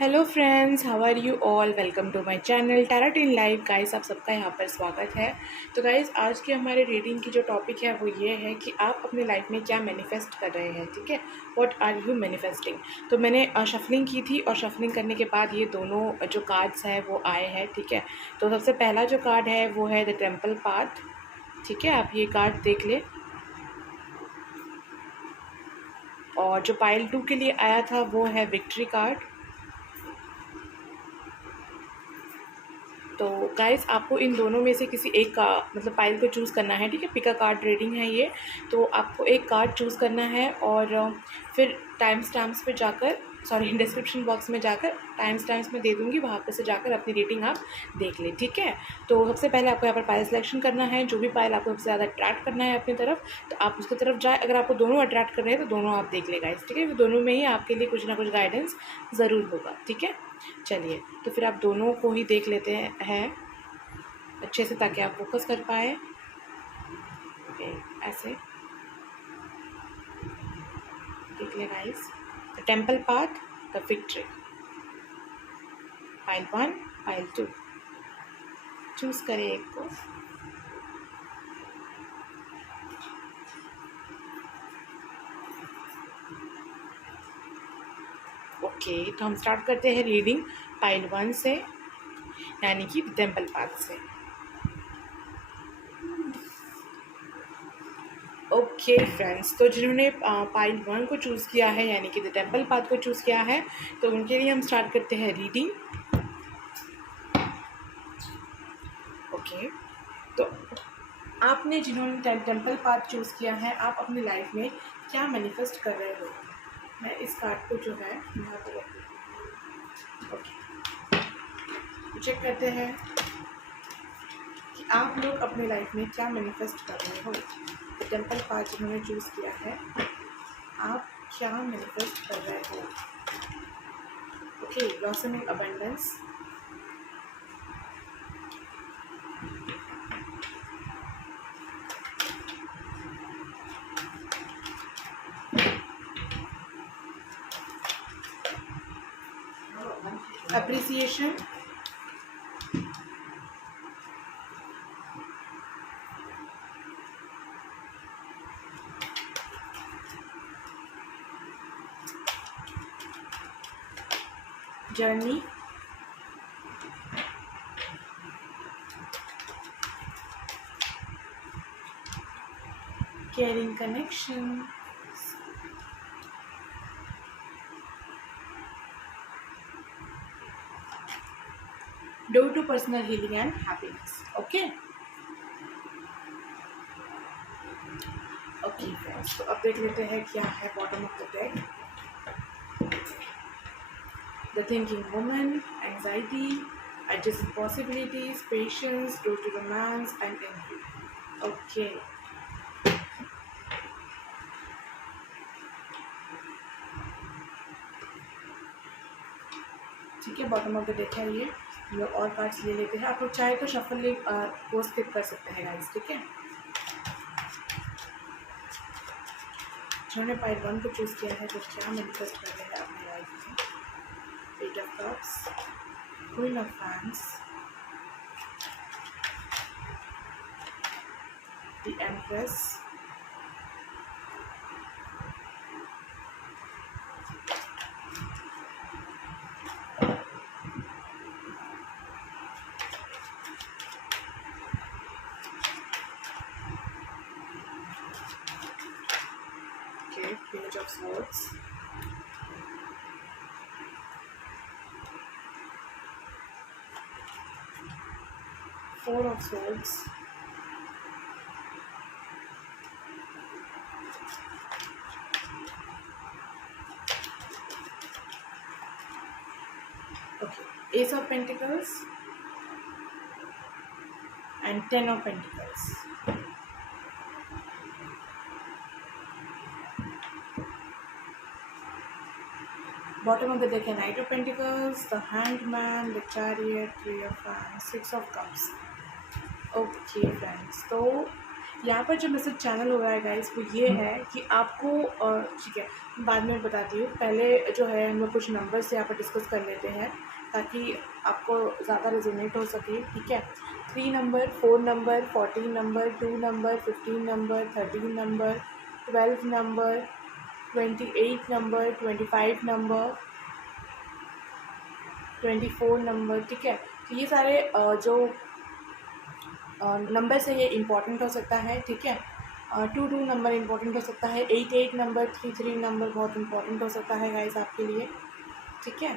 Hello friends, how are you all. Welcome to my channel tarot in life. Guys, आप सबका यहाँ पर स्वागत है। तो गाइस, आज की हमारे रीडिंग की जो टॉपिक है वो ये है कि आप अपने लाइफ में क्या मैनिफेस्ट कर रहे हैं। ठीक है, व्हाट आर यू मैनिफेस्टिंग। तो मैंने शफलिंग की थी और शफलिंग करने के बाद ये दोनों जो कार्ड्स हैं वो आए हैं। ठीक है, तो सबसे पहला जो कार्ड है वो है द टेम्पल पाथ। ठीक है, आप ये कार्ड देख लें। और जो पाइल 2 के लिए आया था वो है विक्ट्री कार्ड। तो गाइस, आपको इन दोनों में से किसी एक का मतलब पाइल को चूज़ करना है। ठीक है, पिक अ कार्ड रीडिंग है ये। तो आपको एक कार्ड चूज़ करना है और फिर टाइम स्टैम्प्स पे जाकर, सॉरी, डिस्क्रिप्शन बॉक्स में जाकर टाइम स्टैम्प्स में दे दूँगी, वहाँ पर से जाकर अपनी रेटिंग आप देख लें। ठीक है, तो सबसे पहले आपको यहाँ पर पाइल सिलेक्शन करना है। जो भी पाइल आपको सबसे ज़्यादा अट्रैक्ट करना है अपनी तरफ, तो आप उसकी तरफ जाए। अगर आपको दोनों अट्रैक्ट कर रहे हैं तो दोनों आप देख ले गाइस। ठीक है, दोनों में ही आपके लिए कुछ ना कुछ गाइडेंस ज़रूर होगा। ठीक है, चलिए, तो फिर आप दोनों को ही देख लेते हैं अच्छे से, ताकि आप फोकस कर पाए। ओके, ऐसे देख ले guys. The temple path, the victory, pile 1, pile 2, choose करें एक को। ओके, तो हम स्टार्ट करते हैं रीडिंग पाइल 1 से, यानी कि द टेम्पल पाथ से। ओके फ्रेंड्स, तो जिन्होंने पाइल 1 को चूज़ किया है, यानी कि द टेम्पल पाथ को चूज़ किया है, तो उनके लिए हम स्टार्ट करते हैं रीडिंग। ओके, तो आपने जिन्होंने टेम्पल पाथ चूज़ किया है, आप अपनी लाइफ में क्या मैनिफेस्ट कर रहे हो। मैं इस कार्ड को जो है यहाँ पर रखती हूँ। ओके, चेक करते हैं कि आप लोग अपनी लाइफ में क्या मैनिफेस्ट कर रहे हो। टेम्पल पाथ जिन्होंने चूज़ किया है, आप क्या मैनिफेस्ट कर रहे हो। Okay, blossoming abundance, appreciation, journey, caring connection, door to personal healing and happiness. Okay, okay friends, तो अब देख लेते हैं क्या है bottom of the deck. The thinking woman, anxiety, adjacent possibilities, patience, door to romance and envy. Okay, ठीक है, bottom of the deck है ये। हम लोग और कार्ड्स ले लेते हैं। आप लोग चाहे तो शफल को स्किप कर सकते हैं गाइस। ठीक है, जिन्होंने पाइल 1 को चूज़ किया है तो क्या मैनिफेस्ट कर रहे हैं अपनी लाइफ में। Page of cups, queen of fans, the empress, page of swords, four of swords, okay, ace of pentacles and 10 of pentacles. Bottom of the deck है Knight of Pentacles, the Hangman, the Chariot, Three of Wands, Six of Cups. Okay friends, तो यहाँ पर जो message channel हो रहा है guys वो ये है कि आपको ठीक है, बाद में बताती हूँ, पहले जो है हम लोग कुछ नंबर्स यहाँ पर डिस्कस कर लेते हैं ताकि आपको ज़्यादा रेजोनेट हो सके। ठीक है, 3 number, 4 number, 14 number, 2 number, 15 number, 13 number, 12 number, 28 number, 25 number, 24 number. ठीक है, तो ये सारे जो नंबर से ये इम्पॉर्टेंट हो सकता है। ठीक है, 2 नंबर इम्पॉर्टेंट हो सकता है, 8 नंबर, 3 नंबर बहुत इम्पॉर्टेंट हो सकता है गाइस आपके लिए। ठीक है,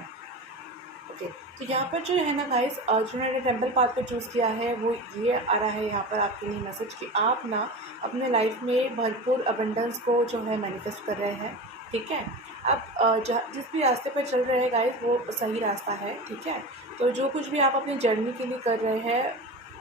ओके, तो यहाँ पर जो है ना गाइस, जिन्होंने टेम्पल पाथ को चूज़ किया है वो ये आ रहा है यहाँ पर आपके लिए मैसेज कि आप ना अपने लाइफ में भरपूर अबंडेंस को जो है मैनिफेस्ट कर रहे हैं। ठीक है, आप जिस भी रास्ते पर चल रहे हैं गाइस वो सही रास्ता है। ठीक है, तो जो कुछ भी आप अपनी जर्नी के लिए कर रहे हैं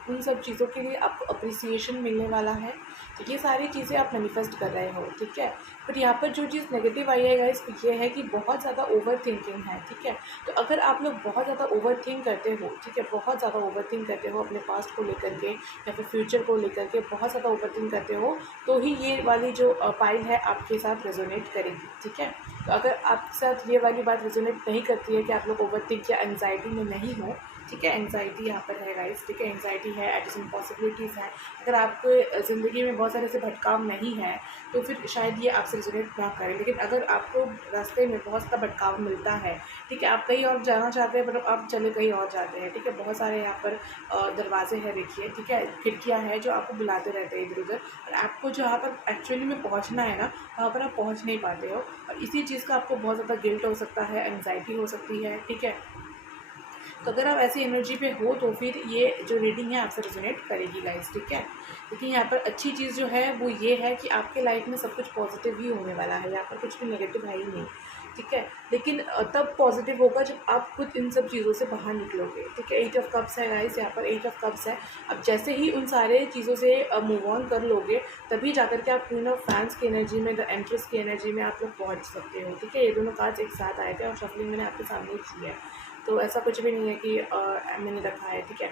उन सब चीज़ों के लिए आपको अप्रिसिएशन मिलने वाला है। तो ये सारी चीज़ें आप मैनिफेस्ट कर रहे हो। ठीक है, बट यहाँ पर जो चीज़ नेगेटिव आई है गाइस ये है कि बहुत ज़्यादा ओवर थिंकिंग है। ठीक है, तो अगर आप लोग बहुत ज़्यादा ओवर थिंक करते हो, ठीक है, बहुत ज़्यादा ओवर थिंक करते हो अपने पास्ट को लेकर के या फिर फ्यूचर को लेकर के बहुत ज़्यादा ओवर थिंक करते हो, तो ही ये वाली जो पाइल है आपके साथ रेजोनेट करेगी। ठीक है, तो अगर आपके साथ ये वाली बात रेजोनेट नहीं करती है कि आप लोग ओवर थिंक या एंग्जाइटी में नहीं हो, ठीक है, एंग्जाइटी यहाँ पर है गाइस। ठीक है, एंग्जाइटी है, एडिशन पॉसिबिलिटीज़ है, अगर आपको ज़िंदगी में बहुत सारे से भटकाव नहीं है तो फिर शायद ये आपसे रिजोनेट ना करें। लेकिन अगर आपको रास्ते में बहुत सा भटकाव मिलता है, ठीक है, आप कहीं और जाना चाहते हैं पर आप चले कहीं और जाते हैं। ठीक है, बहुत सारे यहाँ पर दरवाजे हैं, देखिए, ठीक है, खिड़कियाँ हैं जो आपको बुलाते रहते हैं इधर उधर, और आपको जहाँ पर एक्चुअली में पहुँचना है ना वहाँ पर आप पहुँच नहीं पाते हो, और इसी चीज़ का आपको बहुत ज़्यादा गिल्ट हो सकता है, एंग्जाइटी हो सकती है। ठीक है, तो अगर आप ऐसी एनर्जी पे हो तो फिर ये जो रीडिंग है आपसे रेजोनेट करेगी गाइस। ठीक है, लेकिन यहाँ पर अच्छी चीज़ जो है वो ये है कि आपके लाइफ में सब कुछ पॉजिटिव ही होने वाला है, यहाँ पर कुछ भी नेगेटिव है ही नहीं। ठीक है, लेकिन तब पॉजिटिव होगा जब आप खुद इन सब चीज़ों से बाहर निकलोगे। ठीक है, 8 ऑफ कप्स है गाइस, यहाँ पर 8 ऑफ कप्स है। अब जैसे ही उन सारे चीज़ों से मूव ऑन कर लोगे तभी जाकर के आप क्वीन ऑफ फैंस की एनर्जी में, द एंट्रेस की एनर्जी में आप लोग पहुँच सकते हो। ठीक है, ये दोनों कार्ड्स एक साथ आए थे और शफलिंग मैंने आपके सामने की है, तो ऐसा कुछ भी नहीं है कि मैंने रखा है। ठीक है,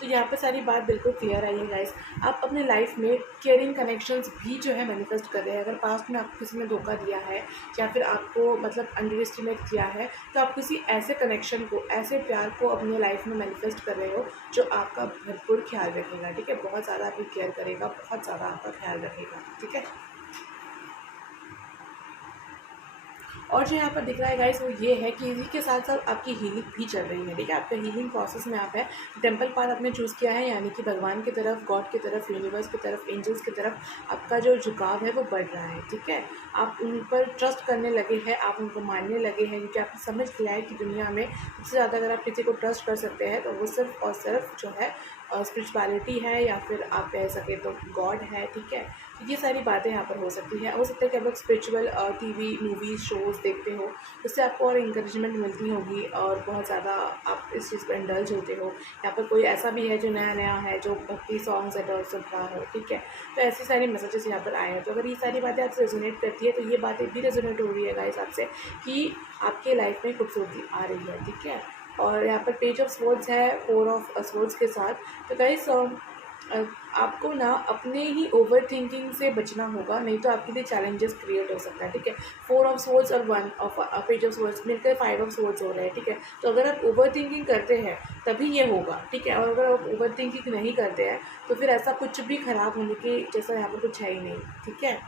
तो यहाँ पे सारी बात बिल्कुल क्लियर आई है गाइस। आप अपने लाइफ में केयरिंग कनेक्शंस भी जो है मैनिफेस्ट कर रहे हैं। अगर पास्ट में आपको किसी ने धोखा दिया है या फिर आपको मतलब अंडर एस्टिमेट किया है, तो आप किसी ऐसे कनेक्शन को, ऐसे प्यार को अपने लाइफ में मैनिफेस्ट कर रहे हो जो आपका भरपूर ख्याल रखेगा। ठीक है, बहुत ज़्यादा आपकी केयर करेगा, बहुत ज़्यादा आपका ख्याल रखेगा। ठीक है, और जो यहाँ पर दिख रहा है गाइस वो ये है कि इसी के साथ साथ आपकी हीलिंग भी चल रही है। ठीक है, आपका हीलिंग प्रोसेस में आप है, टेम्पल पाथ आपने चूज़ किया है, यानी कि भगवान की तरफ, गॉड की तरफ, यूनिवर्स की तरफ, एंजल्स की तरफ आपका जो झुकाव है वो बढ़ रहा है। ठीक है, आप उन पर ट्रस्ट करने लगे हैं, आप उनको मानने लगे हैं, क्योंकि आपने समझ लिया है कि दुनिया में सबसे ज़्यादा अगर आप किसी को ट्रस्ट कर सकते हैं तो वो सिर्फ और सिर्फ जो है स्पिरिचुअलिटी है, या फिर आप कह सकें तो गॉड है। ठीक है, तो ये सारी बातें यहाँ पर हो सकती हैं। हो सकता है कि आप लोग स्पिरिचुअल टीवी मूवीज़ शोज़ देखते हो, उससे आपको और इंकरेजमेंट मिलती होगी और बहुत ज़्यादा आप इस चीज़ पर इंडल्ज होते हो। यहाँ पर कोई ऐसा भी है जो नया नया है, जो भक्ति सॉन्ग्स एंड सुन रहा हो। ठीक है, तो ऐसी सारी मैसेजेस यहाँ पर आए हैं। तो अगर ये सारी बातें आपसे रेजोनेट करती है तो ये बातें भी रेजोनेट हो रही है गाइस आपसे कि आपके लाइफ में खूबसूरती आ रही है। ठीक है, और यहाँ पर पेज ऑफ स्वॉर्ड्स है 4 ऑफ स्वॉर्ड्स के साथ। तो गाइस आपको ना अपने ही ओवर थिंकिंग से बचना होगा, नहीं तो आपके लिए चैलेंजेस क्रिएट हो सकता है। ठीक है, 4 ऑफ स्वॉर्ड्स और 1 ऑफ पेज ऑफ स्वॉर्ड्स मिलकर 5 ऑफ स्वॉर्ड्स हो रहे हैं। ठीक है, तो अगर आप ओवर थिंकिंग करते हैं तभी ये होगा। ठीक है, और अगर आप ओवर थिंकिंग नहीं करते हैं तो फिर ऐसा कुछ भी ख़राब होने की जैसा यहाँ पर कुछ है ही नहीं। ठीक है,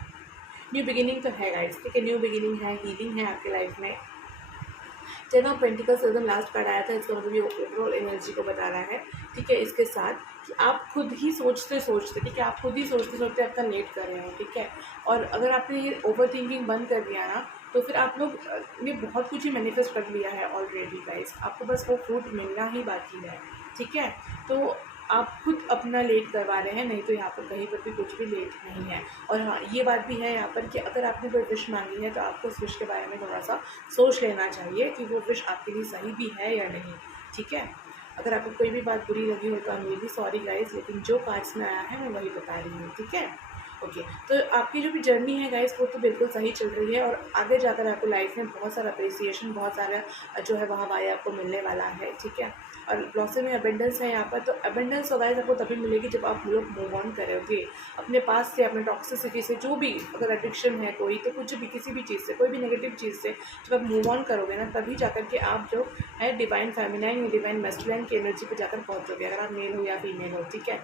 न्यू बिगिनिंग तो है गाइस। ठीक है, न्यू बिगिनिंग है, हीलिंग है आपके लाइफ में। 10 ऑफ पेंटिकल्स एकदम लास्ट कार्ड आया था, इसका मतलब ये ओवरऑल एनर्जी को बता रहा है। ठीक है, इसके साथ कि आप खुद ही सोचते सोचते, ठीक है, आप खुद ही सोचते सोचते आपका लेट कर रहे हैं। ठीक है, और अगर आपने ये ओवर थिंकिंग बंद कर दिया ना तो फिर आप लोग ने बहुत कुछ ही मैनिफेस्ट कर लिया है ऑलरेडी गाइस, आपको बस वो फ्रूट मिलना ही बाकी है। ठीक है, तो आप खुद अपना लेट करवा रहे हैं, नहीं तो यहाँ पर कहीं पर भी कुछ भी लेट नहीं है। और हाँ, ये बात भी है यहाँ पर कि अगर आपने कोई विश मांगी है तो आपको उस विश के बारे में थोड़ा सा सोच लेना चाहिए कि वो विश आपके लिए सही भी है या नहीं। ठीक है, अगर आपको कोई भी बात बुरी लगी हो तो I am really sorry guys, लेकिन जो कार्ड्स में आया है मैं वही बता रही हूँ। ठीक है, ओके, तो आपकी जो भी जर्नी है गाइस वो तो बिल्कुल सही चल रही है, और आगे जाकर आपको लाइफ में बहुत सारा अप्रिसिएशन, बहुत सारा जो है वहाँ वाह आपको मिलने वाला है, ठीक है। और ब्लॉसम में अबेंडेंस है यहाँ पर, तो अबेंडेंस और गाइस आपको तभी मिलेगी जब आप लोग मूव ऑन करोगे अपने पास से, अपने टॉक्सिसिटी से, जो भी अगर एडिक्शन है कोई, तो कुछ भी, किसी भी चीज़ से, कोई भी नेगेटिव चीज़ से जब आप मूव ऑन करोगे ना, तभी जाकर के आप जो है डिवाइन फेमिनाइन या डिवाइन मैस्कुलिन की एनर्जी पर जाकर पहुँचोगे, अगर आप मेल हो या फीमेल हो, ठीक है।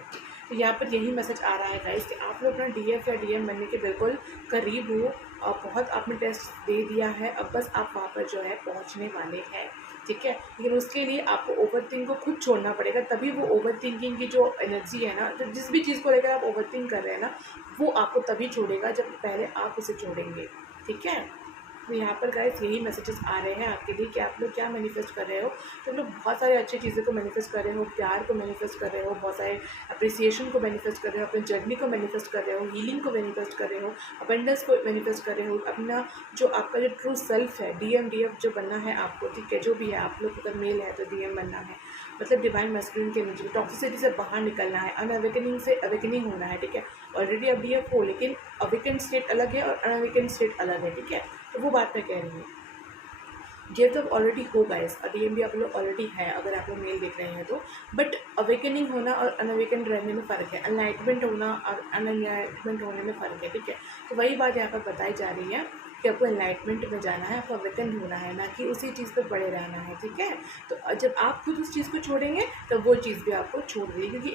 तो यहाँ पर यही मैसेज आ रहा है गाइस कि आप लोग अपना डीएफ या डीएम बनने के बिल्कुल करीब हो, और बहुत आपने टेस्ट दे दिया है, अब बस आप वहाँ पर जो है पहुँचने वाले हैं, ठीक है। लेकिन उसके लिए आपको ओवर थिंक को खुद छोड़ना पड़ेगा, तभी वो ओवर थिंकिंग की जो एनर्जी है ना, तो जिस भी चीज़ को लेकर आप ओवर थिंक कर रहे हैं ना, वो आपको तभी छोड़ेगा जब पहले आप उसे छोड़ेंगे, ठीक है। तो यहाँ पर गाइस यही मैसेजेस आ रहे हैं आपके लिए कि आप लोग क्या मैनिफेस्ट कर रहे हो। तो लोग बहुत सारी अच्छी चीज़ों को मैनिफेस्ट कर रहे हो, प्यार को मैनिफेस्ट कर रहे हो, बहुत सारे अप्रिसिएशन को मैनिफेस्ट कर रहे हो, अपनी जर्नी को मैनिफेस्ट कर रहे हो, हीलिंग को मैनिफेस्ट कर रहे हो, अबेंडेंस को मैनिफेस्ट कर रहे हो, अपना जो आपका जो ट्रू सेल्फ है, डीएम डीएफ जो बनना है आपको, ठीक है। जो भी है, आप लोग अगर मेल है तो डीएम बनना है, मतलब डिवाइन मैस्कुलिन की एनर्जी, टॉक्सिसिटी से बाहर निकलना है, अनअवेकनिंग से अवेकनिंग होना है, ठीक है। ऑलरेडी अब डीएफ हो, लेकिन अवेकन स्टेट अलग है और अनअवेकन स्टेट अलग है, ठीक है। तो वो बात मैं कह रही हूँ, ये तो ऑलरेडी हो गाइस, डीएम भी आप लोग ऑलरेडी है अगर आप लोग मेल देख रहे हैं तो, बट अवेकनिंग होना और अनअवेकन रहने में फ़र्क है, एनलाइटमेंट होना और अनएनलाइटमेंट होने में फ़र्क है, ठीक है। तो वही बात यहाँ पर बताई जा रही है कि आपको एनलाइटमेंट में जाना है, आपको अवेकन होना है, ना कि उसी चीज़ पर पड़े रहना है, ठीक है। तो जब आप खुद उस चीज़ को छोड़ेंगे तो वो चीज़ भी आपको छोड़ देगी, क्योंकि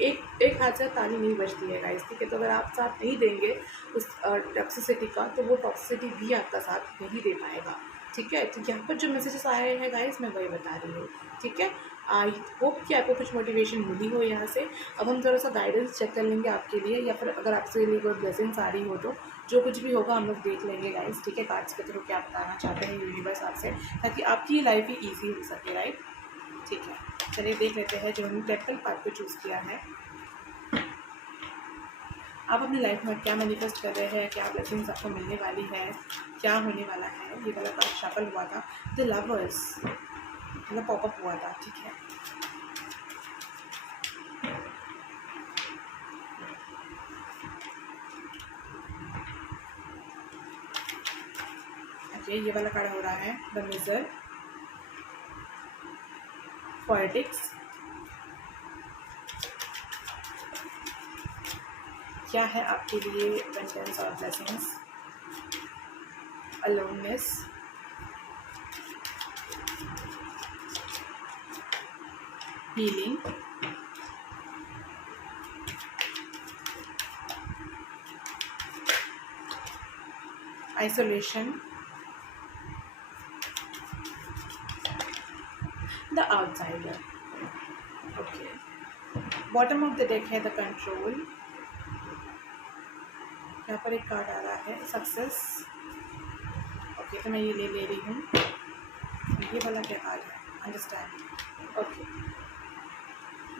एक हाथ से ताली नहीं बजती है गाइस, ठीक है। तो अगर आप साथ नहीं देंगे उस टॉक्सिसिटी का, तो वो टॉक्सिसिटी भी आपका साथ नहीं दे पाएगा, ठीक है। तो यहाँ पर जो मैसेजेस आए हैं गाइस, मैं वही बता रही हूँ, ठीक है। आई होप कि आपको कुछ मोटिवेशन मिली हो यहाँ से। अब हम थोड़ा सा गाइडेंस चेक कर लेंगे आपके लिए, या फिर अगर आपसे लिए कोई ब्लेसिंग्स आ रही हो तो जो कुछ भी होगा हम लोग देख लेंगे गाइस, ठीक है। कार्ड्स के थ्रू क्या बताना चाहते हैं यूनिवर्स आपसे, ताकि आपकी लाइफ ही ईजी हो सके, राइट, ठीक है। चलिए देख लेते हैं जो हमने टेक्निकल पार्ट को चूज़ किया है। आप अपनी लाइफ में क्या मैनिफेस्ट कर रहे हैं, क्या ब्लेसिंग्स आपको मिलने वाली है, क्या होने वाला है। ये वाला कार्ड शफल हुआ था, द लवर्स मतलब पॉपअप हुआ था, ठीक है। ओके, ये वाला कार्ड हो रहा है द मिजर, पॉलिटिक्स, क्या है आपके लिए वेंटेंस और blessings, aloneness, healing, isolation, the outsider. Okay, bottom of the deck है द कंट्रोल, यहाँ पर एक कार्ड आ रहा है सक्सेस। ओके, तो मैं ये ले रही हूँ। ये वाला क्या कार्ड है, अंडरस्टैंड। ओके,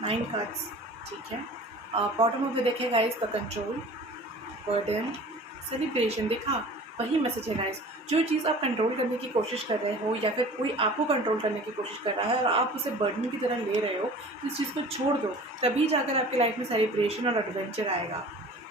9 कार्ड्स, ठीक है। बॉटम ऑफ द डेक है guys the control, burden, celebration. देखा, वही मैसेज है गाइस, जो चीज़ आप कंट्रोल करने की कोशिश कर रहे हो, या फिर कोई आपको कंट्रोल करने की कोशिश कर रहा है और आप उसे बर्डन की तरह ले रहे हो, तो इस चीज़ को छोड़ दो, तभी जाकर आपकी लाइफ में सेलिब्रेशन और एडवेंचर आएगा,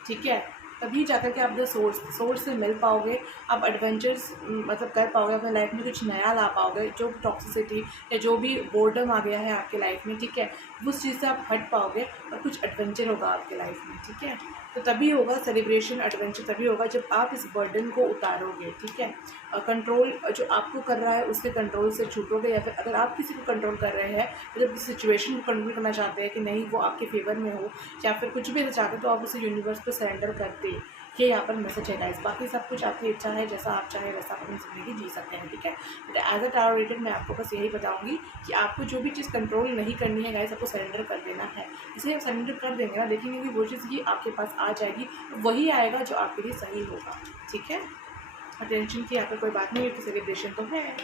ठीक है। तभी जाकर के आप द सोर्स से मिल पाओगे, आप एडवेंचर्स मतलब कर पाओगे, अपने लाइफ में कुछ नया ला पाओगे। जो टॉक्सिसिटी या जो भी बोर्डम आ गया है आपके लाइफ में, ठीक है, उस चीज़ से आप हट पाओगे और कुछ एडवेंचर होगा आपके लाइफ में, ठीक है। तो तभी होगा सेलिब्रेशन, एडवेंचर तभी होगा जब आप इस बर्डन को उतारोगे, ठीक है। कंट्रोल जो आपको कर रहा है उसके कंट्रोल से छूटोगे, या फिर अगर आप किसी को कंट्रोल कर रहे हैं, मतलब किसी सिचुएशन को कंट्रोल करना चाहते हैं कि नहीं वो आपके फेवर में हो, या फिर कुछ भी चाहते हो, तो आप उसे यूनिवर्स पर सरेंडर करते, ये यहाँ पर मैसेज है गाइस। बाकी सब कुछ आपकी इच्छा है, जैसा आप चाहे वैसा अपनी ज़िंदगी जी सकते हैं, ठीक है। But as a tarot reader मैं आपको बस यही बताऊंगी कि आपको जो भी चीज़ कंट्रोल नहीं करनी है गाइस, आपको सरेंडर कर देना है। इसे आप सरेंडर कर देंगे ना, देखेंगे कि वो चीज़ ही आपके पास आ जाएगी, वही आएगा जो आपके लिए सही होगा, ठीक है। टेंशन की यहाँ पर कोई बात नहीं है कि सेलिब्रेशन तो है।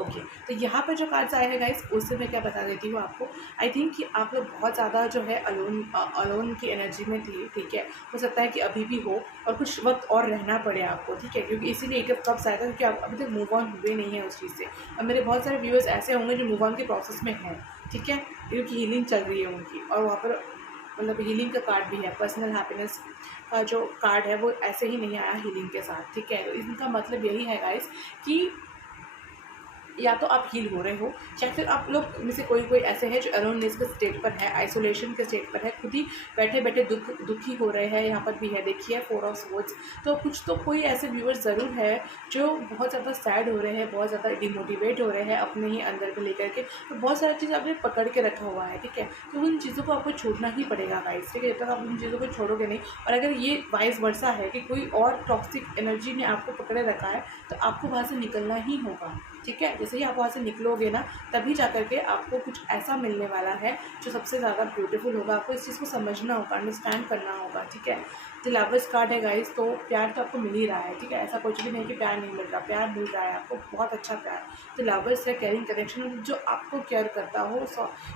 ओके, तो यहाँ पर जो कार्ड्स आए हैं गाइस, उससे मैं क्या बता देती हूँ आपको। आई थिंक कि आप लोग बहुत ज़्यादा जो है अलोन की एनर्जी में थी, ठीक है। हो सकता है कि अभी भी हो और कुछ वक्त और रहना पड़े आपको, ठीक है, क्योंकि इसीलिए एक कब आया था, क्योंकि आप अभी तक मूव ऑन हुए नहीं है उस चीज़ से। और मेरे बहुत सारे व्यूअर्स ऐसे होंगे जो मूव ऑन के प्रोसेस में हैं, ठीक है, क्योंकि हीलिंग चल रही है उनकी, और वहाँ पर मतलब हीलिंग का कार्ड भी है, पर्सनल हैप्पीनेस का जो कार्ड है वो ऐसे ही नहीं आया हीलिंग के साथ, ठीक है। तो इनका मतलब यही है गाइस कि या तो आप हील हो रहे हो, या फिर आप लोग में से कोई कोई ऐसे हैं जो अलोननेस के स्टेट पर है, आइसोलेशन के स्टेट पर है, खुद ही बैठे बैठे दुखी हो रहे हैं। यहाँ पर भी है देखिए 4 ऑफ स्वॉर्ड्स। तो कुछ तो कोई ऐसे व्यूअर्स ज़रूर है जो बहुत ज़्यादा सैड हो रहे हैं, बहुत ज़्यादा डिमोटिवेट हो रहे हैं अपने ही अंदर को लेकर के। तो बहुत सारी चीज़ आपने पकड़ के रखा हुआ है, ठीक है। तो उन चीज़ों को आपको छोड़ना ही पड़ेगा गाइस, ठीक है। जब तक आप उन चीज़ों को छोड़ोगे नहीं, और अगर ये वाइस वर्सा है कि कोई और टॉक्सिक एनर्जी ने आपको पकड़े रखा है, तो आपको वहाँ से निकलना ही होगा, ठीक है। जैसे ही आप वहाँ से निकलोगे ना, तभी जा करके आपको कुछ ऐसा मिलने वाला है जो सबसे ज़्यादा ब्यूटीफुल होगा। आपको इस चीज़ को समझना होगा, अंडरस्टैंड करना होगा, ठीक है। तो लवर्स कार्ड है गाइस, तो प्यार तो आपको मिल ही रहा है, ठीक है। ऐसा कुछ भी नहीं कि प्यार नहीं मिल रहा, प्यार मिल रहा है आपको, बहुत अच्छा प्यार। तो लवर्स है, केयरिंग कनेक्शन, जो आपको केयर करता हो,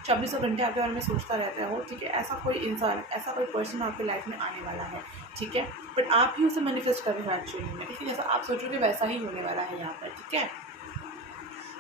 24 घंटे आपके बारे में सोचता रहता हो, ठीक है। ऐसा कोई इंसान, ऐसा कोई पर्सन आपकी लाइफ में आने वाला है, ठीक है। बट आप ही उसे मैनिफेस्ट कर रहे हो एक्चुअली में, ठीक है। जैसा आप सोचोगे वैसा ही होने वाला है यहाँ पर, ठीक है।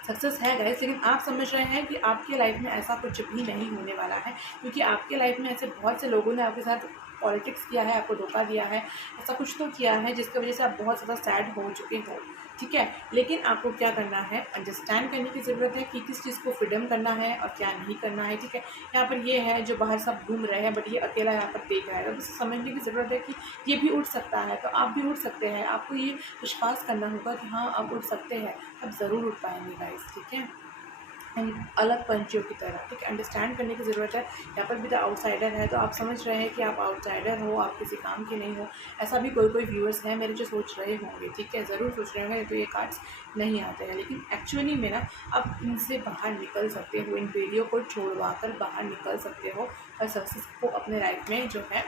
सक्सेस है गाइस, लेकिन आप समझ रहे हैं कि आपके लाइफ में ऐसा कुछ भी नहीं होने वाला है, क्योंकि आपके लाइफ में ऐसे बहुत से लोगों ने आपके साथ पॉलिटिक्स किया है, आपको धोखा दिया है, ऐसा कुछ तो किया है जिसकी वजह से आप बहुत ज़्यादा सैड हो चुके हो, ठीक है। लेकिन आपको क्या करना है, अंडरस्टैंड करने की ज़रूरत है कि किस चीज़ को फ्रीडम करना है और क्या नहीं करना है, ठीक है। यहाँ पर ये है जो बाहर सब घूम रहे हैं, बट ये अकेला यहाँ पर देख रहा है। तो उसे समझने की ज़रूरत है कि ये भी उठ सकता है, तो आप भी उठ सकते हैं। आपको ये विश्वास करना होगा कि हाँ आप उठ सकते हैं, आप ज़रूर उठ पाएंगे गाइस, ठीक है। अलग पंछियों की तरह, ठीक है। अंडरस्टैंड करने की ज़रूरत है। यहाँ पर भी द आउटसाइडर है, तो आप समझ रहे हैं कि आप आउटसाइडर हो, आप किसी काम के नहीं हो। ऐसा भी कोई कोई व्यूअर्स हैं मेरे जो सोच रहे होंगे, ठीक है, ज़रूर सोच रहे होंगे तो ये कार्ड्स नहीं आते हैं, लेकिन एक्चुअली में ना आप इनसे बाहर निकल सकते हो, इन वीडियो को छोड़वा कर बाहर निकल सकते हो और सक्सेस को अपने लाइफ में जो है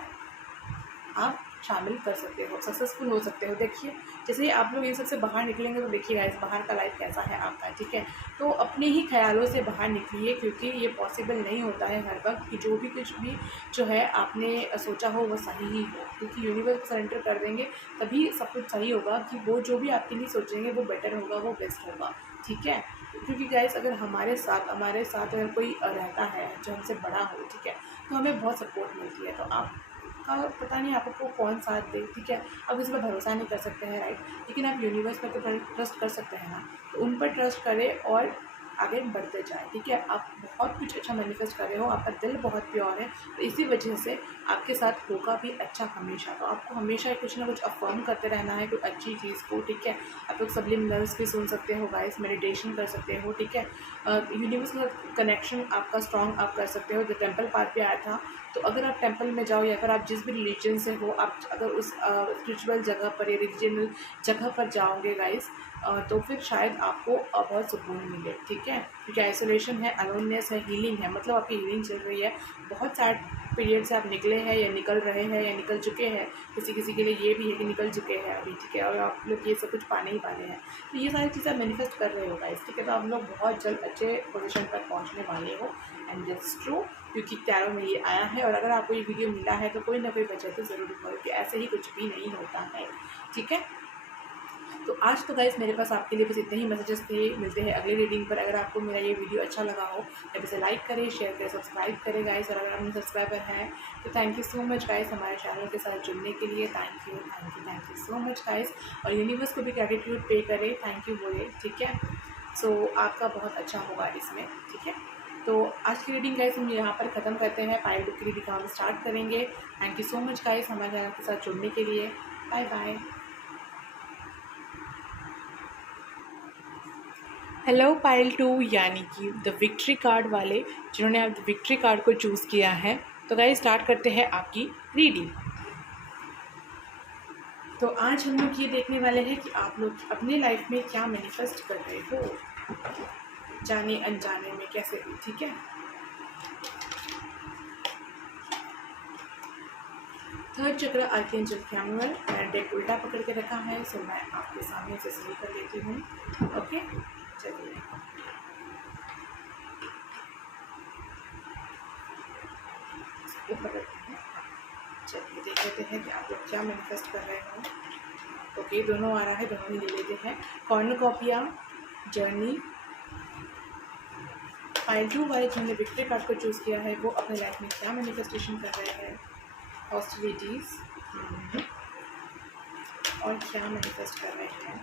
आप शामिल कर सकते हो, सक्सेसफुल हो सकते हो। देखिए जैसे ही आप लोग इन सब से बाहर निकलेंगे तो देखिएगा इस बाहर का लाइफ कैसा है आपका, ठीक है। तो अपने ही ख्यालों से बाहर निकलिए, क्योंकि ये पॉसिबल नहीं होता है हर वक्त कि जो भी कुछ भी जो है आपने सोचा हो वो सही ही हो, क्योंकि यूनिवर्स को सरेंडर कर देंगे तभी सब कुछ सही होगा, कि वो जो भी आपके लिए सोचेंगे वो बेटर होगा, वो बेस्ट होगा, ठीक है। क्योंकि गाइस अगर हमारे साथ अगर कोई रहता है जो हमसे बड़ा हो, ठीक है, तो हमें बहुत सपोर्ट मिलती है। तो आप का पता नहीं आपको कौन साथ दे, ठीक है। आप इस पर भरोसा नहीं कर सकते हैं, राइट, लेकिन आप यूनिवर्स पर तो ट्रस्ट कर सकते हैं ना। तो उन पर ट्रस्ट करें और आगे बढ़ते जाए, ठीक है। आप बहुत कुछ अच्छा मैनिफेस्ट कर रहे हो, आपका दिल बहुत प्योर है, तो इसी वजह से आपके साथ होगा भी अच्छा हमेशा। तो आपको हमेशा कुछ ना कुछ अफर्म करते रहना है, कोई अच्छी चीज़ को, ठीक है। आप लोग सब्लिमिनल्स भी सुन सकते हो गाइस, मेडिटेशन कर सकते हो, ठीक है। यूनिवर्स का कनेक्शन आपका स्ट्रॉन्ग आप कर सकते हो। जो टेम्पल पार्ट पे आया था, तो अगर आप टेंपल में जाओ या अगर आप जिस भी रिलीजन से हो, आप अगर उस स्पिरिचुअल जगह पर या रिलीजनल जगह पर जाओगे गाइस, तो फिर शायद आपको बहुत सुकून मिले, ठीक है। क्योंकि आइसोलेशन है, अलोननेस है, हीलिंग है, मतलब आपकी हीलिंग चल रही है। बहुत सैड पीरियड से आप निकले हैं या निकल रहे हैं या निकल चुके हैं। किसी किसी के लिए ये भी है कि निकल चुके हैं अभी, ठीक है, और आप लोग ये सब कुछ पाने ही वाले हैं। तो ये सारी चीज़ें मैनिफेस्ट कर रहे हो गाइस, ठीक है। तो आप लोग बहुत जल्द अच्छे पोजीशन पर पहुंचने वाले हो, एंड दैट्स ट्रू, क्योंकि टैरो में ये आया है। और अगर आपको ये वीडियो मिला है तो कोई ना कोई वजह तो ज़रूर हो, कि ऐसे ही कुछ भी नहीं होता है, ठीक है। तो आज तो गाइस मेरे पास आपके लिए बस इतने ही मैसेजेस थे। मिलते हैं अगली रीडिंग पर। अगर आपको मेरा ये वीडियो अच्छा लगा हो तो इसे लाइक करें, शेयर करें, सब्सक्राइब करें गाइस। और अगर आपने सब्सक्राइबर हैं तो thank you so much guys हमारे चैनल के साथ जुड़ने के लिए। Thank you so much guys. और यूनिवर्स को भी ग्रेटिट्यूड पे करें, थैंक यू बोले, ठीक है। सो आपका बहुत अच्छा होगा इसमें, ठीक है। तो आज की रीडिंग गाइस हम यहाँ पर ख़त्म करते हैं। पाइल बुक की रीडिंग हम स्टार्ट करेंगे। Thank you so much guys हमारे चैनल के साथ जुड़ने के लिए। Bye bye. हेलो पाइल 2, यानी कि द विक्ट्री कार्ड वाले जिन्होंने आप विक्ट्री कार्ड को चूज़ किया है। तो गाइस स्टार्ट करते हैं आपकी रीडिंग। तो आज हम लोग ये देखने वाले हैं कि आप लोग अपने लाइफ में क्या मैनिफेस्ट कर रहे हो, जाने अनजाने में कैसे भी, ठीक है। थर्ड चक्र आर्कएंजल कैमुअल, मैंने डेक उल्टा पकड़ के रखा है, सो मैं आपके सामने से सही कर लेती हूँ, ओके। चलिए ऊपर रखते हैं। चलिए देख लेते हैं कि आप लोग क्या मैनिफेस्ट कर रहे हो। ओके दोनों आ रहा है, दोनों ही ले लेते हैं। कॉर्नोकॉपिया, जर्नी, पाइल 2 वाले जिन्होंने विक्ट्री कार्ड को चूज़ किया है वो अपने लाइफ में क्या मैनिफेस्टेशन कर रहे हैं, हॉस्टिलिटीज़ और क्या मैनिफेस्ट कर रहे हैं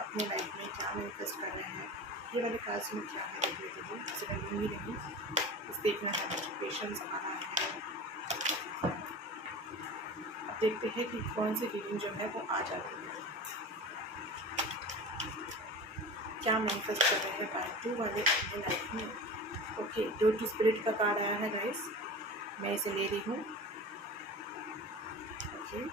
अपने लाइफ में, क्या मैनिफेस्ट कर रहे हैं। ये वाले कार्ड्स में क्या है देखिए, इसे लूँगी नहीं, इस देखना है, पेशेंस आना है। अब देखते हैं कि कौन सी फीलिंग जो है वो आ जाती है, क्या मैनिफेस्ट कर रहे हैं पार्ट 2 वाले अपने लाइफ में। ओके, डोर टू स्पिरिट का कार्ड आया है गाइस, मैं इसे ले रही हूँ। Okay,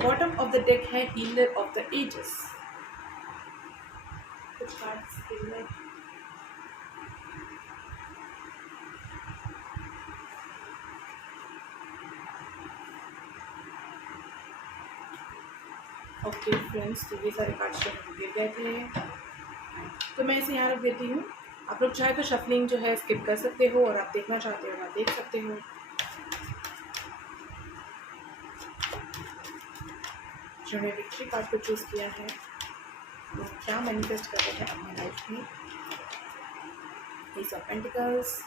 bottom of the deck है हीलर ऑफ द एजेस। कुछ कार्ड्स हीलर, ओके फ्रेंड्स, तो ये सारे कार्ड्स जो गिर गए थे तो मैं इसे यहाँ रख देती हूँ। आप लोग चाहे तो शफलिंग जो है स्किप कर सकते हो, और आप देखना चाहते हो आप देख सकते हो। जिन्होंने विक्ट्री कार्ड को चूज़ किया है वो क्या मैनिफेस्ट कर रहे हैं अपनी लाइफ में, एस ऑफ पेंटिकल्स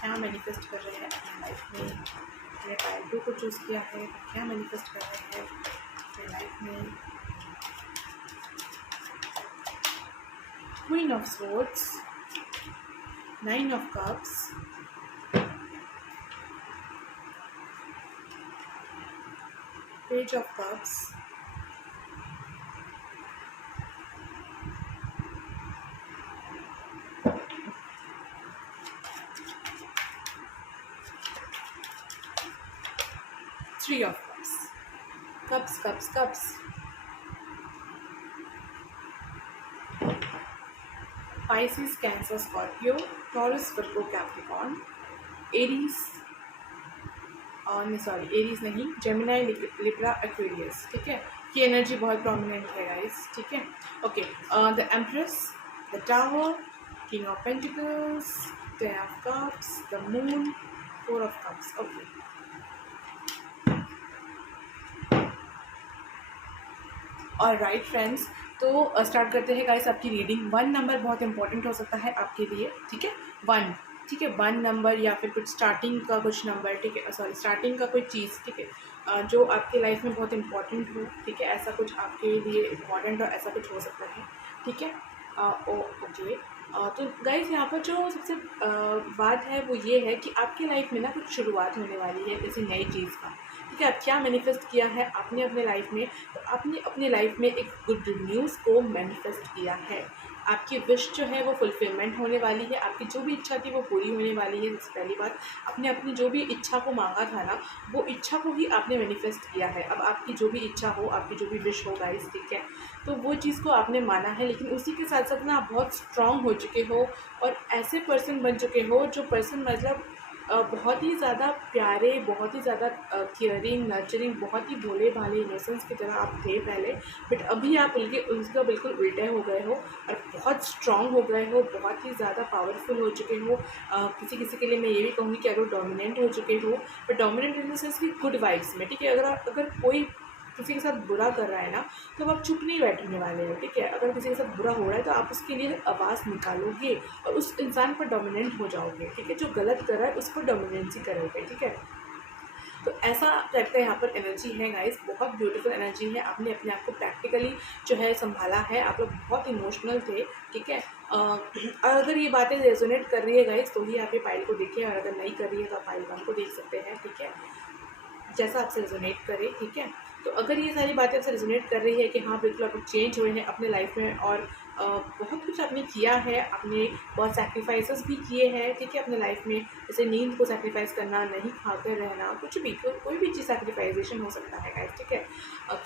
क्या मैनिफेस्ट कर रहे हैं अपनी लाइफ में। जिन्होंने पाइल 2 को चूज़ किया है क्या मैनिफेस्ट कर रहे हैं अपनी लाइफ में। Queen of swords, 9 of cups, page of cups, three of cups, cups cups cups, Pisces, cancer, Scorpio, taurus, Virgo, Capricorn, Aries, sorry Aries नहीं, जेमिनाई, लिब्रा, एक्वेरियस। ठीक है, की एनर्जी बहुत प्रोमिनेंट है गाइस। ठीक है, okay, the empress, the tower, king of pentacles, 10 of cups, the moon, 4 of cups. Okay, और right friends, तो स्टार्ट करते हैं गाइस आपकी रीडिंग। 1 नंबर बहुत इंपॉर्टेंट हो सकता है आपके लिए। ठीक है, 1, ठीक है, 1 नंबर या फिर कुछ स्टार्टिंग का कुछ नंबर, ठीक है, सॉरी स्टार्टिंग का कोई चीज़, ठीक है, जो आपके लाइफ में बहुत इंपॉर्टेंट हो। ठीक है, ऐसा कुछ आपके लिए इंपॉर्टेंट हो, ऐसा कुछ हो सकता है। ठीक है, ओके, तो गाइस यहाँ पर जो सबसे बात है वो ये है कि आपकी लाइफ में ना कुछ शुरुआत होने वाली है किसी नई चीज़ का। ठीक है, आप क्या मैनिफेस्ट किया है आपने अपने लाइफ में, तो आपने अपने लाइफ में एक गुड न्यूज़ को मैनिफेस्ट किया है। आपकी विश जो है वो फुलफिलमेंट होने वाली है, आपकी जो भी इच्छा थी वो पूरी होने वाली है। सबसे पहली बात, आपने अपनी जो भी इच्छा को मांगा था ना, वो इच्छा को ही आपने मैनिफेस्ट किया है। अब आपकी जो भी इच्छा हो, आपकी जो भी विश हो गाइस, ठीक है, तो वो चीज़ को आपने माना है। लेकिन उसी के साथ साथ ना आप बहुत स्ट्रॉन्ग हो चुके हो और ऐसे पर्सन बन चुके हो जो पर्सन मतलब बहुत ही ज़्यादा प्यारे, बहुत ही ज़्यादा केयरिंग, नर्चरिंग, बहुत ही भोले भाले इनोसेंस की तरह आप थे पहले, बट अभी आप उसका बिल्कुल उल्टे हो गए हो और बहुत स्ट्रॉन्ग हो गए हो, बहुत ही ज़्यादा पावरफुल हो चुके हो। किसी किसी के लिए मैं ये भी कहूँगी कि अगर डोमिनेंट हो चुके हो, but dominant in the sense कि गुड वाइब्स में। ठीक है, अगर कोई किसी के साथ बुरा कर रहा है ना, तो आप चुप नहीं बैठने वाले हो। ठीक है, अगर किसी के साथ बुरा हो रहा है तो आप उसके लिए आवाज़ निकालोगे और उस इंसान पर डोमिनेंट हो जाओगे। ठीक है, जो गलत कर रहा है उस पर डोमिनेंसी करोगे। ठीक है, तो ऐसा टाइप का यहाँ पर एनर्जी है गाइस, बहुत ब्यूटीफुल एनर्जी है। आपने अपने आप को प्रैक्टिकली जो है संभाला है, आप लोग बहुत इमोशनल थे। ठीक है, अगर ये बातें रेजोनेट कर रही है गाइस तो ही आप ये फाइल को देखिए, और अगर नहीं कर रही है तो आप फाइल 1 को देख सकते हैं। ठीक है, जैसा आपसे रेजोनेट करे। ठीक है, तो अगर ये सारी बातें आपसे रेजोनेट कर रही है कि हाँ बिल्कुल आप चेंज हुए हैं अपने लाइफ में और बहुत कुछ आपने किया है, आपने बहुत सैक्रिफाइसेस भी किए हैं। ठीक है, अपने लाइफ में जैसे नींद को सैक्रिफाइस करना, नहीं खाकर रहना, कुछ भी कोई भी चीज़ सैक्रिफाइजेशन हो सकता है गाइस। ठीक है,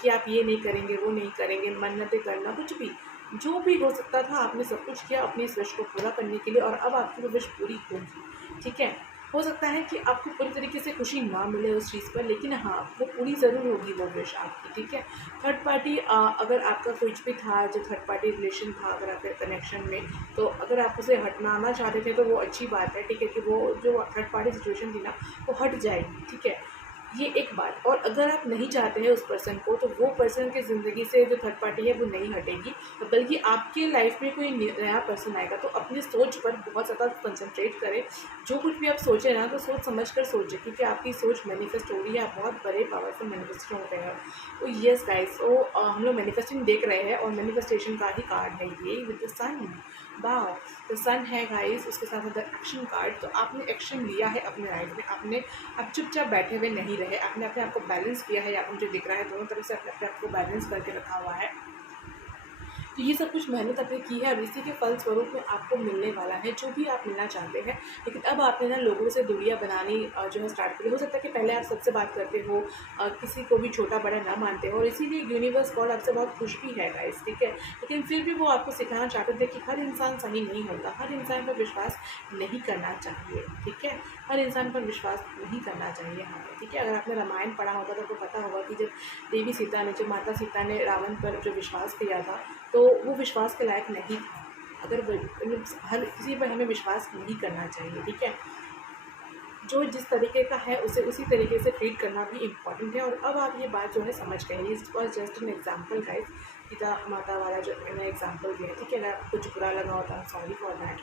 कि आप ये नहीं करेंगे, वो नहीं करेंगे, मन्नतें करना, कुछ भी जो भी हो सकता था आपने सब कुछ किया अपने इस विश को पूरा करने के लिए, और अब आपकी वो विश पूरी होगी। ठीक है, हो सकता है कि आपको पूरी तरीके से खुशी ना मिले उस चीज़ पर, लेकिन हाँ वो पूरी ज़रूर होगी वो विश आपकी। ठीक है, थर्ड पार्टी अगर आपका कुछ भी था, जो थर्ड पार्टी रिलेशन था अगर आपके कनेक्शन में, तो अगर आप उसे हटना चाहते थे तो वो अच्छी बात है। ठीक है, कि वो जो थर्ड पार्टी सिचुएशन थी ना वो हट जाएगी। ठीक है, ये एक बात। और अगर आप नहीं चाहते हैं उस पर्सन को, तो वो पर्सन की ज़िंदगी से जो थर्ड पार्टी है वो नहीं हटेगी, बल्कि आपके लाइफ में कोई नया पर्सन आएगा। तो अपनी सोच पर बहुत ज़्यादा कंसंट्रेट करें। जो कुछ भी आप सोचें ना, तो सोच समझ कर सोचें, क्योंकि आपकी सोच मैनिफेस्ट हो रही है, आप बहुत बड़े पावरफुल मैनिफेस्टर हो गए हैं। तो येस गाइस, तो हम लोग मैनिफेस्टिंग देख रहे हैं, और मैनिफेस्टेशन का ही कार्ड है ये विद द सन। वाह, द सन है गाइस, उसके साथ साथ एक्शन कार्ड। तो आपने एक्शन लिया है अपने लाइफ में, आप चुपचाप बैठे हुए नहीं रहे, आपने अपने आप को बैलेंस किया है। आपको जो दिख रहा है दोनों तरफ से अपने आप को बैलेंस करके रखा हुआ है। तो ये सब कुछ मेहनत आपने की है, और इसी के फलस्वरूप में आपको मिलने वाला है जो भी आप मिलना चाहते हैं। लेकिन अब आपने ना लोगों से दूरियां बनानी जो है स्टार्ट करी। हो सकता है कि पहले आप सबसे बात करते हो, किसी को भी छोटा बड़ा ना मानते हो, और इसीलिए यूनिवर्स गॉड आपसे बहुत खुश भी है गाइस, ठीक है। लेकिन फिर भी वो आपको सिखाना चाहते थे कि हर इंसान सही नहीं होता, हर इंसान पर विश्वास नहीं करना चाहिए, ठीक है। हर इंसान पर विश्वास नहीं करना चाहिए हमें, ठीक है। अगर आपने रामायण पढ़ा होगा तो आपको पता होगा कि जब देवी सीता ने, जब माता सीता ने रावण पर जो विश्वास किया था, तो वो विश्वास के लायक नहीं था। अगर हर किसी पर हमें विश्वास नहीं करना चाहिए, ठीक है। जो जिस तरीके का है उसे उसी तरीके से ट्रीट करना भी इम्पॉर्टेंट है। और अब आप ये बात जो है समझ गए। इस was just an example guys, Sita माता वाला जो मैंने एग्जाम्पल दिया, ठीक है। अगर आपको कुछ बुरा लगा होता है, सॉरी फॉर दैट,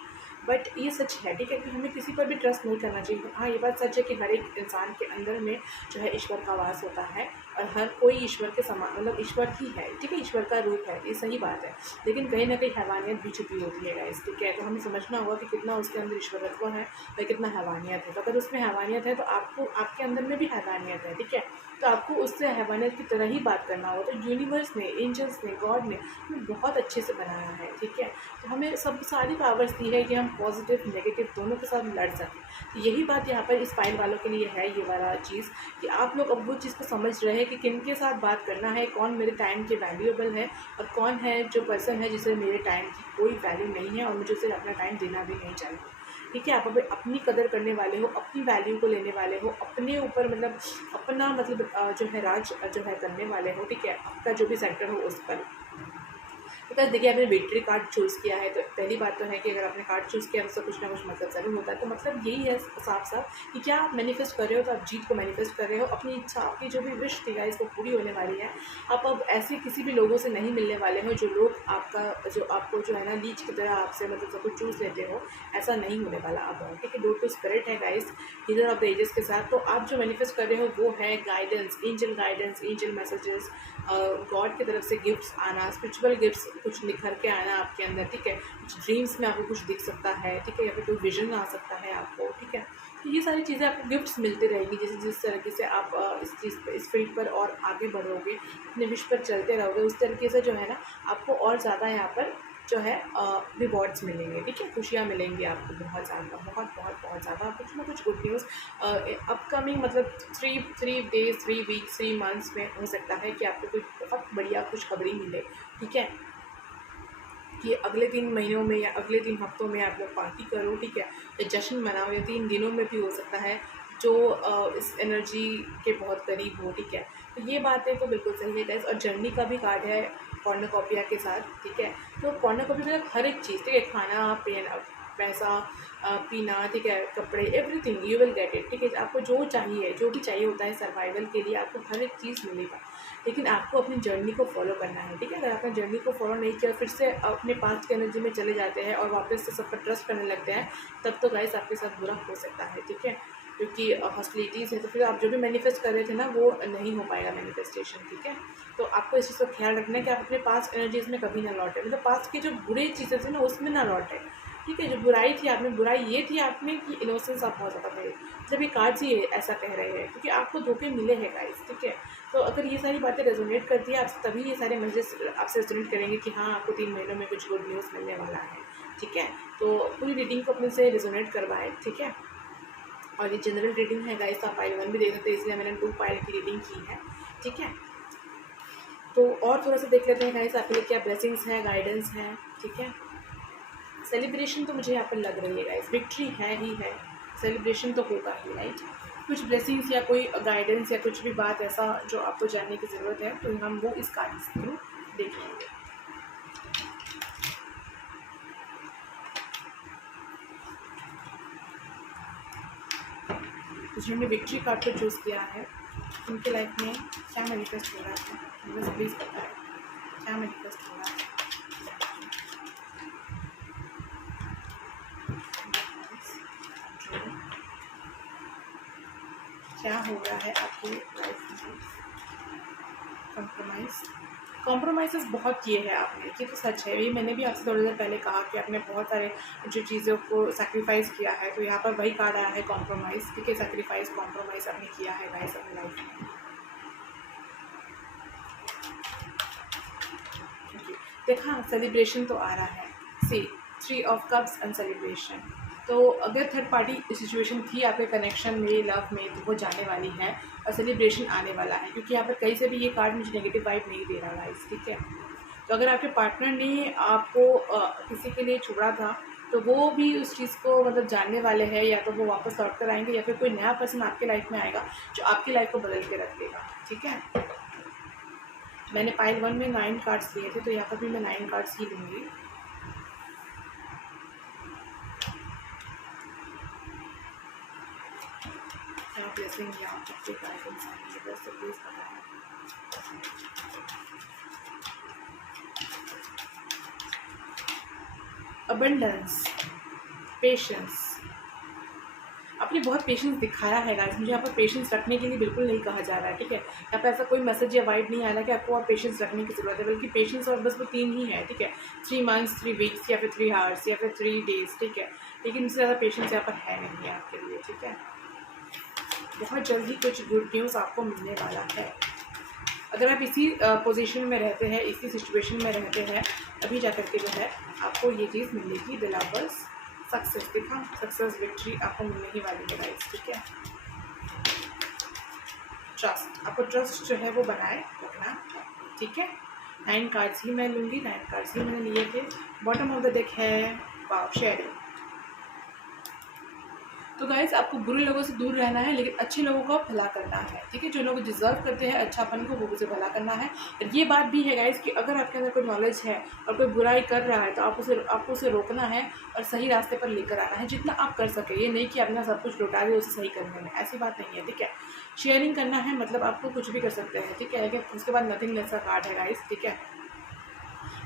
बट ये सच है, ठीक है, कि हमें किसी पर भी ट्रस्ट नहीं करना चाहिए। हाँ, ये बात सच है कि हर एक इंसान के अंदर में जो है ईश्वर का वास होता है, और हर कोई ईश्वर के समान, मतलब ईश्वर ही है, ठीक है, ईश्वर का रूप है, ये सही बात है। लेकिन कहीं ना कहीं हैवानियत भी छुपी होती है गाइस, ठीक है। तो हमें समझना होगा कि कितना उसके अंदर ईश्वरत्व है और कितना हैवानियत है। तो अगर उसमें हैवानियत है, तो आपको आपके अंदर में भी हैवानियत है, ठीक है। तो आपको उससे हैवानियत की तरह ही बात करना होगा। तो यूनिवर्स ने, एंजल्स ने, गॉड ने हमें बहुत अच्छे से बनाया है, ठीक है। तो हमें सब सारी पावर्स दी है कि हम पॉजिटिव नेगेटिव दोनों के साथ लड़ सकें। तो यही बात यहाँ पर इस फाइल वालों के लिए है, ये वाला चीज़, कि आप लोग अब वो चीज़ को समझ रहे हैं कि किन के साथ बात करना है, कौन मेरे टाइम के वैल्यूएबल है, और कौन है जो पर्सन है जिसे मेरे टाइम की कोई वैल्यू नहीं है, और मुझे उसे अपना टाइम देना भी नहीं चाहिए, ठीक है। आप अभी अपनी कदर करने वाले हो, अपनी वैल्यू को लेने वाले हो, अपने ऊपर मतलब अपना मतलब जो है राज जो है करने वाले हो, ठीक है। आपका जो भी सेक्टर हो उस पर। बिकॉज देखिए, आपने विक्ट्री कार्ड चूज़ किया है, तो पहली बात तो है कि अगर आपने कार्ड चूज़ किया तो उसका कुछ ना कुछ मतलब ज़रूर होता है। तो मतलब यही है साफ साफ कि क्या आप मैनिफेस्ट कर रहे हो, तो आप जीत को मैनिफेस्ट कर रहे हो। अपनी इच्छा, आपकी जो भी विश थी गाइस, वो पूरी होने वाली है। आप अब ऐसे किसी भी लोगों से नहीं मिलने वाले हो जो लोग आपको जो है ना लीच की तरह आपसे मतलब सब कुछ चूज़ लेते हो। ऐसा नहीं होने वाला अब, ठीक है। डोर टू स्पिरिट है guys, healer of the ages के साथ। तो आप जो मैनिफेस्ट कर रहे हो वो है गाइडेंस, एंजल मैसेजेस, गॉड की तरफ से गिफ्ट्स आना, स्पिरिचुअल गिफ्ट्स कुछ निखर के आना आपके अंदर, ठीक है। कुछ ड्रीम्स में आपको कुछ दिख सकता है, ठीक है, या फिर कोई विजन आ सकता है आपको, ठीक है। तो ये सारी चीज़ें आपको गिफ्ट्स मिलती रहेंगी, जैसे जिस तरीके से आप इस चीज़ पर, इस फील्ड पर और आगे बढ़ोगे, अपने विश पर चलते रहोगे, उस तरीके से जो है ना आपको और ज़्यादा यहाँ पर जो है रिवॉर्ड्स मिलेंगे, ठीक है। खुशियाँ मिलेंगी आपको बहुत ज़्यादा, बहुत बहुत बहुत ज़्यादा। कुछ ना कुछ गुड न्यूज़ अपकमिंग मतलब थ्री डेज, 3 वीक्स, 3 मंथ्स में हो सकता है कि आपको कोई बहुत बढ़िया खुशखबरी मिले, ठीक है। कि अगले 3 महीनों में या अगले 3 हफ्तों में आप लोग पार्टी करो, ठीक है, या जश्न मनाओ, या 3 दिनों में भी हो सकता है, जो इस एनर्जी के बहुत करीब हो, ठीक है। तो ये बातें तो बिल्कुल सही है गाइस। और जर्नी का भी कार्ड है कॉर्नोकॉपिया के साथ, ठीक है। तो कॉर्नोकॉपी मतलब हर एक चीज़, ठीक है, खाना पीना, पैसा, पीना, ठीक है, कपड़े, everything you will get it, ठीक है। आपको जो चाहिए, जो भी चाहिए होता है सर्वाइवल के लिए, आपको हर एक चीज़ मिलेगा। लेकिन आपको अपनी जर्नी को फॉलो करना है, ठीक है। अगर आपने जर्नी को फॉलो नहीं किया, फिर से अपने पास्ट की एनर्जी में चले जाते हैं और वापस से सब पर ट्रस्ट करने लगते हैं, तब तो गाइस आपके साथ बुरा हो सकता है, ठीक है। क्योंकि हॉस्टिलिटीज़ है, तो फिर आप जो भी मैनिफेस्ट कर रहे थे ना, वो नहीं हो पाएगा मैनिफेस्टेशन, ठीक है। तो आपको इस चीज़ का ख्याल रखना है कि आप अपने पास्ट एनर्जीज़ में कभी ना लौटें, मतलब पास्ट की जो बुरी चीज़ें थी ना उसमें ना लौटें, ठीक है। जो बुराई थी आप में, बुराई ये थी आप में कि इनोसेंस आप बहुत ज़्यादा थे, जब ये कार्ड्स ही ऐसा कह रहे हैं, क्योंकि आपको धोखे मिले हैं गाइस, ठीक है। तो अगर ये सारी बातें रेजोनेट करती है आपसे, तभी ये सारे मैसेजेस आपसे रेजोनेट करेंगे कि हाँ, आपको 3 महीनों में कुछ गुड न्यूज़ मिलने वाला है, ठीक है। तो पूरी रीडिंग को अपने से रेजोनेट करवाएं, ठीक है। और ये जनरल रीडिंग है गाइस, आप पाइल 1 भी देख सकते हैं, इसलिए मैंने 2 पाइल की रीडिंग की है, ठीक है। तो और थोड़ा सा देख लेते हैं गाइस आपके लिए क्या ब्लेसिंग्स है, गाइडेंस है, ठीक है। सेलिब्रेशन तो मुझे यहाँ पर लग रही है गाइस, विक्ट्री है ही है, सेलिब्रेशन तो होगा ही, राइट। कुछ ब्लेसिंग्स या कोई गाइडेंस या कुछ भी बात ऐसा जो आपको जानने की ज़रूरत है, तो हम वो इस कार्ड के थ्रू देख लेंगे। तो जिन्होंने विक्ट्री कार्ड को चूज़ किया है, उनके लाइफ में क्या मैनिफेस्ट हो रहा है, मुझे प्लीज़ बताएं क्या मैनिफेस्ट हो रहा है। क्या हो रहा है आपकी लाइफ में। कॉम्प्रोमाइज़ बहुत किए हैं आपने, ये तो सच है। ये मैंने भी आपसे थोड़ी देर पहले कहा कि आपने बहुत सारे जो चीज़ों को सैक्रिफाइस किया है, तो यहाँ पर वही कार्ड आया है कॉम्प्रोमाइज़, ठीक है। सैक्रिफाइस कॉम्प्रोमाइज़ आपने किया है गाइस अपनी लाइफ में। देखा, सेलिब्रेशन तो आ रहा है। सी 3 ऑफ कप्स एंड सेलिब्रेशन। तो अगर थर्ड पार्टी सिचुएशन थी आपके कनेक्शन में, लव में, तो वो जाने वाली है और सेलिब्रेशन आने वाला है, क्योंकि यहाँ पर कहीं से भी ये कार्ड मुझे नेगेटिव वाइब नहीं दे रहा है, ठीक है। तो अगर आपके पार्टनर ने आपको किसी के लिए छोड़ा था, तो वो भी उस चीज़ को मतलब जानने वाले हैं, या तो वो वापस लौट कर आएंगे या फिर कोई नया पर्सन आपके लाइफ में आएगा जो आपकी लाइफ को बदल के रख देगा, ठीक है। मैंने पाइल 1 में 9 कार्ड्स लिए थे, तो यहाँ पर भी मैं 9 कार्ड्स ही लूँगी। ब्लेसिंग या आपके गाइडेंस आएंगे, बस तो प्लीज़ बताएं। अबंडेंस, पेशेंस, आपने बहुत पेशेंस दिखाया है गाइस। मुझे यहाँ पर पेशेंस रखने के लिए बिल्कुल नहीं कहा जा रहा है, ठीक है। यहाँ पर ऐसा कोई मैसेज या वाइब नहीं आ रहा कि आपको और पेशेंस रखने की ज़रूरत है, बल्कि पेशेंस और बस वो 3 ही है, ठीक है। 3 मंथ्स, 3 वीक्स या फिर 3 आवर्स या फिर 3 डेज, ठीक है। लेकिन इससे ज़्यादा पेशेंस यहाँ पर है नहीं है आपके लिए, ठीक है। बहुत जल्द ही कुछ गुड न्यूज़ आपको मिलने वाला है। अगर आप इसी पोजीशन में रहते हैं, इसी सिचुएशन में रहते हैं, अभी जा करके जो है आपको ये चीज़ मिलेगी। द लवर्स, सक्सेस दिखा, सक्सेस विक्ट्री आपको मिलने ही वाली है गाइस, ठीक है। ट्रस्ट, आपको ट्रस्ट जो है वो बनाए रखना, ठीक है। 9 कार्ड्स ही मैं लूँगी, 9 कार्ड्स ही मैंने लिए थे। बॉटम ऑफ द डेक है वाव, शेयरिंग। तो गाइस आपको बुरे लोगों से दूर रहना है, लेकिन अच्छे लोगों का भला करना है, ठीक है। जो लोग डिजर्व करते हैं अच्छापन को, वो उसे भला करना है। और ये बात भी है गाइस कि अगर आपके अंदर कोई नॉलेज है और कोई बुराई कर रहा है, तो आपको उसे रोकना है और सही रास्ते पर लेकर आना है जितना आप कर सके। ये नहीं कि अपना सब कुछ लौटा दे उसे सही करने में, ऐसी बात नहीं है, ठीक है। शेयरिंग करना है, मतलब आपको कुछ भी कर सकते हैं, ठीक है। लेकिन उसके बाद नथिंगनेस का कार्ड है गाइस, ठीक है।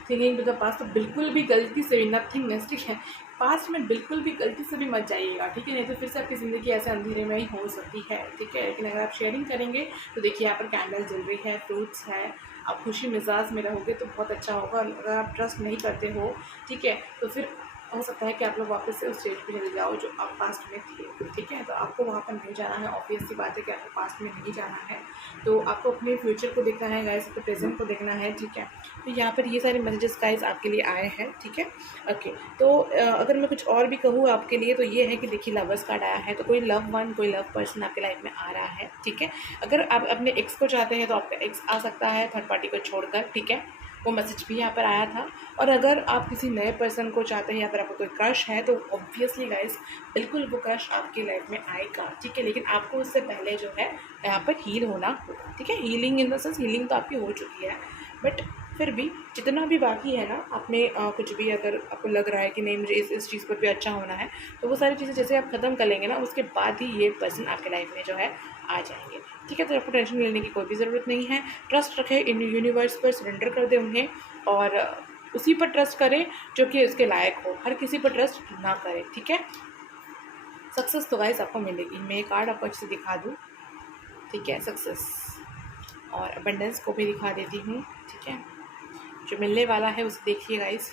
थिंकिंग टू द पास्ट, तो बिल्कुल भी गलती से भी नथिंगनेस, ठीक है। पास्ट में बिल्कुल भी गलती से भी मत जाइएगा, ठीक है। नहीं तो फिर से आपकी ज़िंदगी ऐसे अंधेरे में ही हो सकती है, ठीक है। लेकिन अगर आप शेयरिंग करेंगे तो देखिए यहाँ पर कैंडल जल रही है, फ्रूट्स है, आप खुशी मिजाज में रहोगे तो बहुत अच्छा होगा। अगर आप ट्रस्ट नहीं करते हो, ठीक है, तो फिर हो सकता है कि आप लोग वापस से उस स्टेज पे चले जाओ जो आप पास्ट में थे, ठीक है। तो आपको वहाँ पर नहीं जाना है, ऑब्वियस सी बात है कि आपको पास्ट में नहीं जाना है। तो आपको अपने फ्यूचर को देखना है गाइस, अपने प्रेजेंट को देखना है, ठीक है। तो यहाँ पर ये सारे मैसेजेस गाइस आपके लिए आए हैं, ठीक है। ओके, तो अगर मैं कुछ और भी कहूँ आपके लिए तो ये है कि देखिए लवर्स कार्ड आया है, तो कोई लव वन, कोई लव पर्सन आपके लाइफ में आ रहा है, ठीक है। अगर आप अपने एक्स को चाहते हैं तो आपका एक्स आ सकता है थर्ड पार्टी को छोड़कर, ठीक है। वो मैसेज भी यहाँ पर आया था। और अगर आप किसी नए पर्सन को चाहते हैं या फिर आपको कोई क्रश है, तो ऑब्वियसली गाइस बिल्कुल वो क्रश आपकी लाइफ में आएगा, ठीक है। लेकिन आपको उससे पहले जो है यहाँ पर हील होना होगा, ठीक है। Healing in the sense, healing तो आपकी हो चुकी है, बट फिर भी जितना भी बाकी है ना, आपने कुछ भी अगर आपको लग रहा है कि नहीं मुझे इस चीज़ पर भी अच्छा होना है, तो वो सारी चीज़ें जैसे आप ख़त्म कर लेंगे ना, उसके बाद ही ये पर्सन आपके लाइफ में जो है आ जाएंगे, ठीक है। तो आपको टेंशन लेने की कोई भी ज़रूरत नहीं है। ट्रस्ट रखें इन यूनिवर्स पर, सरेंडर कर दें उन्हें और उसी पर ट्रस्ट करें जो कि उसके लायक हो, हर किसी पर ट्रस्ट ना करें, ठीक है। सक्सेस तो गाइस आपको मिलेगी। मैं ये कार्ड आपको अच्छे से दिखा दूँ, ठीक है। सक्सेस और अबंडेंस को भी दिखा देती हूँ, ठीक है। जो मिलने वाला है उसे देखिए गाइस,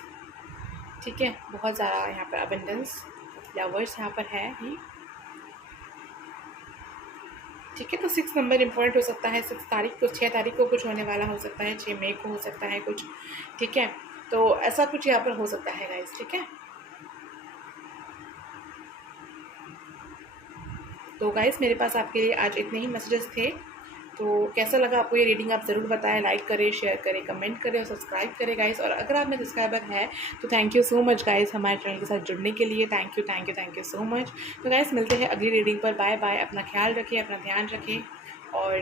ठीक है। बहुत ज़्यादा यहाँ पर अबंडेंस, लवर्स यहाँ पर है ही, ठीक है। तो 6 नंबर इम्पोर्टेंट हो सकता है। 6 तारीख को, 6 तारीख को कुछ होने वाला हो सकता है, 6 मई को हो सकता है कुछ, ठीक है। तो ऐसा कुछ यहाँ पर हो सकता है गाइस, ठीक है। तो गाइस मेरे पास आपके लिए आज इतने ही मैसेजेस थे। तो कैसा लगा आपको ये रीडिंग आप ज़रूर बताएं, लाइक करें, शेयर करें, कमेंट करें और सब्सक्राइब करें गाइस। और अगर आप मेरे सब्सक्राइबर हैं तो thank you so much guys हमारे चैनल के साथ जुड़ने के लिए, थैंक यू सो मच। तो गाइस मिलते हैं अगली रीडिंग पर, बाय बाय। अपना ख्याल रखें, अपना ध्यान रखें और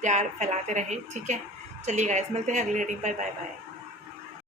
प्यार फैलाते रहें, ठीक है। चलिए गाइस मिलते हैं अगली रीडिंग पर, बाय बाय।